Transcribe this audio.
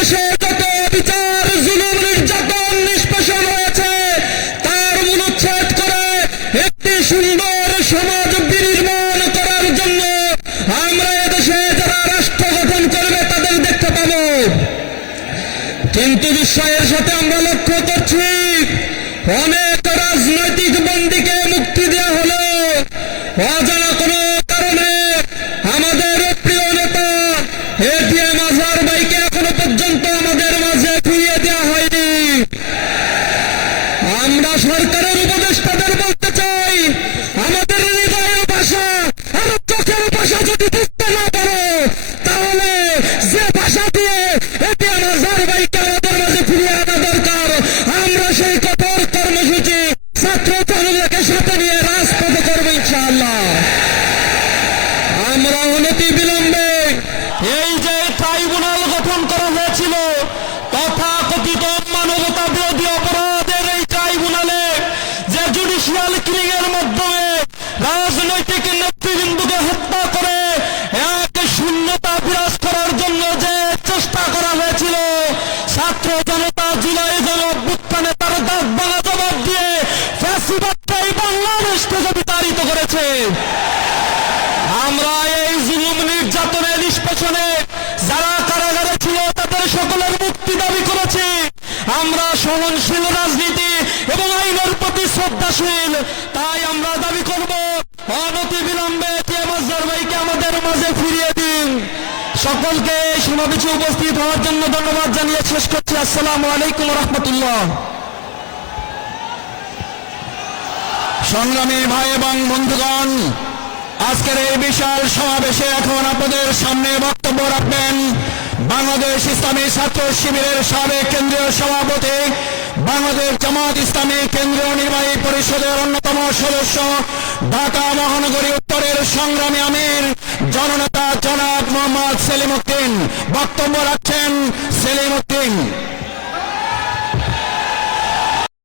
দেশে যত বিচার, জুলুম, নির্যাতন, নিষ্পেষণ হয়েছে তার মূলোচ্ছেদ করে একটি সুন্দর সমাজ বিনির্মাণ করার জন্য আমরা এদেশে যারা রাষ্ট্র গঠন করবে তাদের দেখতে পাব। কিন্তু বিস্ময়ের সাথে আমরা লক্ষ্য করছি, অনেক রাজনৈতিক বন্দীকে মুক্তি দেওয়া হলো। অজানা আমরা সরকারের উপদেষ্টাদের বলতে চাই, আমাদের হৃদয়ের ভাষা আর চোখের ভাষা যদি বুঝতে না পারো, তাহলে যে ভাষা দিয়ে এটি আমার জার ভাইকে আমাদের মাঝে ফিরিয়ে আনা দরকার। আমরা সেই কঠোর কর্মসূচি ছাত্র জনতাকে সাথে নিয়ে রাজপথে করব ইনশাআল্লাহ। আমরা অনতি বিলম্বে এই যে ট্রাইব্যুনাল গঠন করা হয়েছিল রাজনৈতিক নেতৃবৃন্দকে হত্যা করে এক শূন্যতা বিরাজ করার জন্য যে চেষ্টা করা হয়েছিল, ছাত্র জনতা জুলাই গণ অভ্যুত্থানে তার দাঁত ভাঙা জবাব দিয়ে ফ্যাসিবাদটাই বাংলাদেশ থেকে বিতাড়িত করেছে। আমরা এই জুলুম নির্যাতনের নিষ্পেষণে যারা কারাগারে ছিল তাদের সকলের মুক্তি দাবি করেছি। আমরা সহনশীল রাজনীতি এবং আইনের প্রতি শ্রদ্ধাশীল, তাই আমরা দাবি করব অনতি বিলম্বে টিএমএসআর ভাইকে আমাদের মাঝে ফিরিয়ে দিন সকলকে সমাবেশে উপস্থিত হওয়ার জন্য ধন্যবাদ জানিয়ে শেষ করছি। আসসালামু আলাইকুম রহমতুল্লাহ সংগ্রামী ভাই এবং বন্ধুগণ, আজকের এই বিশাল সমাবেশে এখন আপনাদের সামনে বক্তব্য রাখবেন বাংলাদেশ ইসলামী ছাত্র শিবিরের সাবেক কেন্দ্রীয় সভাপতি, বাংলাদেশ জামাত ইসলামী কেন্দ্রীয় নির্বাহী পরিষদের অন্যতম সদস্য, ঢাকা মহানগরী উত্তরের সংগ্রামী আমির, জননেতা সেলিম বক্তব্য রাখছেন উদ্দিন